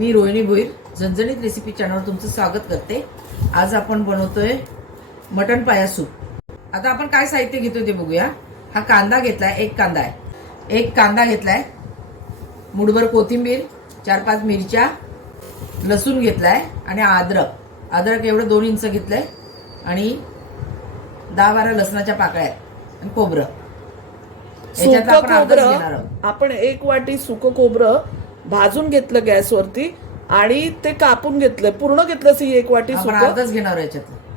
मी रोहिणी भोईर झणझणीत रेसिपी चॅनलवर तुमचं स्वागत करते. आज आपण बनवतोय मटण पाया सूप. आता आपण काय साहित्य घेतोय ते बघूया. हा कांदा घेतलाय एक कांदा आहे. एक कांदा घेतलाय मुठभर कोथिंबीर चार पाच मिरच्या लसूण घेतलाय आणि अद्रक अद्रक एवढं दोन इंच घेतलंय आणि दहा बारा लसणाच्या पाकळ्या आहेत आणि खोबरं. याच्यात आपण आपण एक वाटी सुकं खोबरं भाजून घेतलं गॅसवरती आणि ते कापून घेतलंय पूर्ण घेतलं ही एक वाटी आपण सुकं. अर्धच घेणार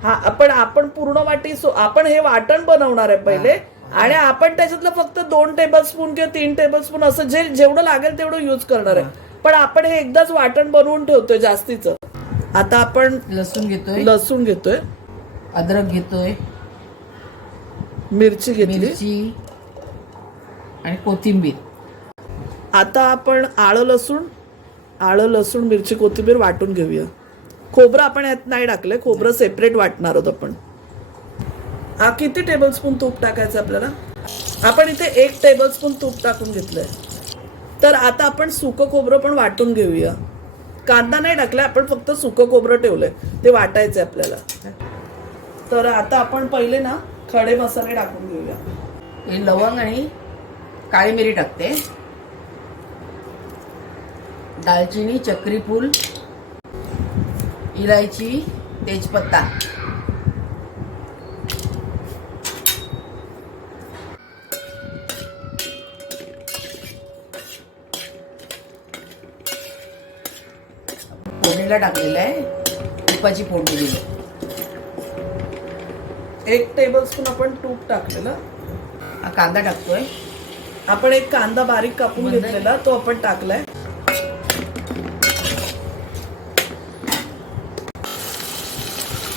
हा आपण आपण पूर्ण वाटी सु- आपण हे वाटण बनवणार आहे पहिले आणि आपण त्याच्यातलं फक्त दोन टेबल स्पून किंवा तीन टेबल स्पून असं जे जेवढं लागेल तेवढं युज करणार आहे. पण आपण हे एकदाच वाटण बनवून ठेवतोय जास्तीचं. आता आपण लसूण घेतोय. लसूण घेतोय. अद्रक घेतोय. मिरची घेतली. आणि कोथिंबीर. आता आपण आळं लसूण आळं लसूण मिरची कोथिंबीर वाटून घेऊया. खोबरं आपण यात नाही टाकलंय खोबरं सेपरेट वाटणार आहोत आपण. हा किती टेबलस्पून तूप टाकायचं आपल्याला? आपण इथे एक टेबलस्पून तूप टाकून घेतलंय. तर आता आपण सुकं खोबरं पण वाटून घेऊया. कांदा नाही टाकलाय आपण फक्त सुकं खोबरं ठेवलंय. ते वाटायचंय आपल्याला. तर आता आपण पहिले ना खडे मसाले टाकून घेऊया. हे लवंग आणि काळी मिरी टाकते. दालचिनी चक्री फूल इलायची तेजपत्ता. फोडणीला टाकलेलं आहे. तुपाची फोडणी दिली. एक टेबलस्पून आपण तूप टाकलेलं. कांदा टाकतोय. आपण एक कांदा बारीक कापून. घेतलेला तो आपण टाकलाय.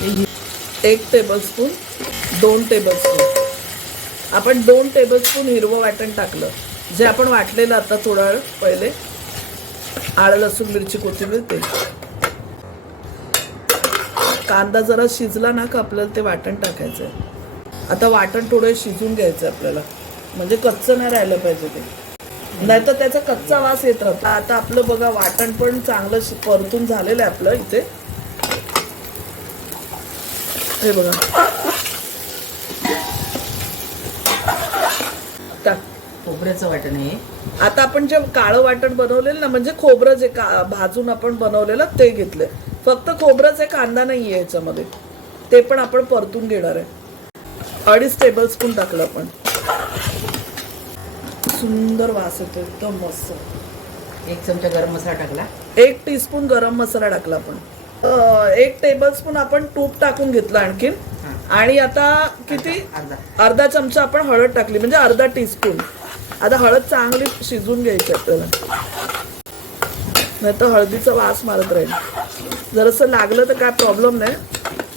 एक टेबलस्पून दोन टेबलस्पून आपण दोन टेबलस्पून हिरवं वाटण टाकलं. जे आपण वाटलेलं आता थोडा वेळ पहिले आळ लसूण मिरची कोथिंबीर ते कांदा जरा शिजला ना का आपल्याला ते वाटण टाकायचं आहे आता वाटण थोडं शिजून घ्यायचं आपल्याला. म्हणजे कच्चं नाही राहिलं पाहिजे ते. नाहीतर त्याचा कच्चा वास येत राहतो. आता आपलं बघा वाटण पण चांगलं परतून झालेलं आहे आपलं इथे. हे बघा. खोबऱ्याचं वाटण आहे. आता आपण जे काळं वाटण बनवलेलं ना म्हणजे खोबरं जे का भाजून आपण बनवलेलं ते घेतलंय. फक्त खोबरंच आहे कांदा नाही आहे याच्यामध्ये. ते पण आपण परतून घेणार आहे. अडीच टेबल स्पून टाकलं आपण. सुंदर वास येतो एकदम मस्त. एक चमचा गरम मसाला टाकला. एक टीस्पून गरम मसाला टाकला आपण. एक टेबल स्पून आपण तूप टाकून घेतलं आणखीन. आणि आता किती? अर्धा चमचा आपण हळद टाकली म्हणजे अर्धा टीस्पून आता हळद चांगली शिजवून घ्यायची आपल्याला. नाही तर हळदीचा वास मारत राहील. जरासं लागलं तर काय प्रॉब्लेम नाही.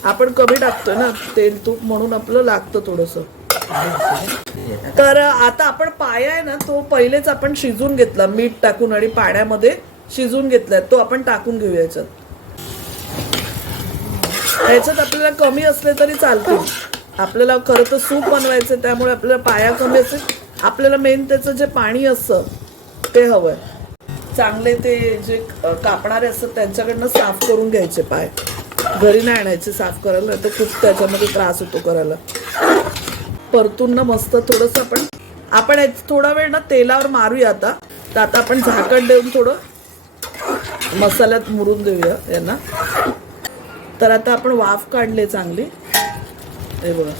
आपण कमी टाकतोय ना तेल तूप म्हणून आपलं लागतं थोडंसं. तर आता आपण पाया आहे ना तो पहिलेच आपण शिजून घेतला. मीठ टाकून आणि पाण्यामध्ये शिजून घेतलाय. तो आपण टाकून घेऊया याच्यात. ह्याच्यात आपल्याला कमी असले तरी चालतील आपल्याला खरं तर सूप बनवायचं त्यामुळे आपल्याला पाया कमी असेल आपल्याला मेन त्याचं जे पाणी असतं ते हवंय. चांगले ते जे कापणारे असतात त्यांच्याकडनं साफ करून घ्यायचे पाय. घरी नाही आणायचे साफ करायला तर खूप त्याच्यामध्ये त्रास होतो करायला. परतून ना मस्त थोडस आपण आपण थोडा वेळ ना तेलावर मारूया आता. तर आता आपण झाकण देऊन थोडं मसाल्यात मुरून देऊया यांना. तर आता आपण वाफ काढले चांगली. हे बघा.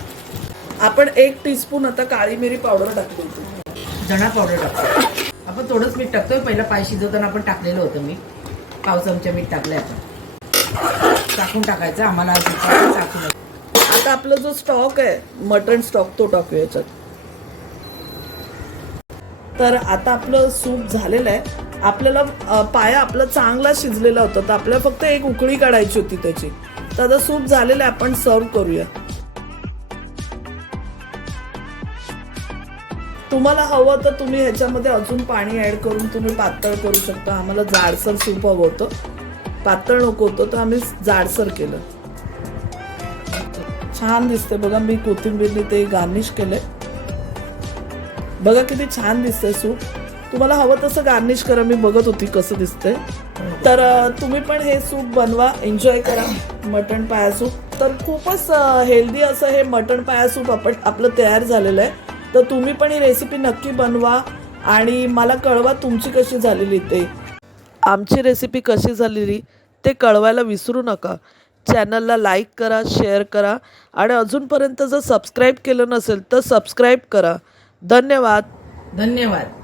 आपण एक टीस्पून आता काळी मिरी पावडर टाकली होती धणा पावडर टाकतो. आपण थोडंच मीठ टाकतोय. पहिला पाय शिजवताना आपण टाकलेलं होतं मी पाव चमचा मीठ टाकलंय आपण. टाकून टाकायचं. आम्हाला टाकून आता आपला जो स्टॉक आहे मटन स्टॉक तो टाकूया याच्यात. तर आता आपलं सूप झालेलं आहे. आपल्याला पाया आपला चांगला शिजलेला होता. तर आपल्याला फक्त एक उकळी काढायची होती त्याची. तर आता सूप झालेलं आहे आपण सर्व करूया. तुम्हाला हवं तर तुम्ही ह्याच्यामध्ये अजून पाणी ऍड करून तुम्ही पातळ करू शकता. आम्हाला जाडसर सूप हवं होतं. पातळ नको होतं तर आम्ही जाडसर केलं. छान दिसते बघा मी कोथिंबीरने ते गार्निश केलंय. बघा किती छान दिसतंय सूप. तुम्हाला हवं तसं गार्निश करा. मी बघत होती कसं दिसतंय. तर तुम्ही पण हे सूप बनवा. एन्जॉय करा. मटण पाया सूप तर खूपच हेल्दी असं हे मटण पाया सूप आपण आपलं तयार झालेलं आहे. तर तुम्ही पण ही रेसिपी नक्की बनवा. आणि मला कळवा तुमची कशी झालेली ते. आमची रेसिपी कशी झालेली ते कळवायला विसरू नका. चॅनलला लाईक करा शेअर करा. आणि अजूनपर्यंत जर सबस्क्राईब केलं नसेल तर सबस्क्राईब करा. धन्यवाद. धन्यवाद.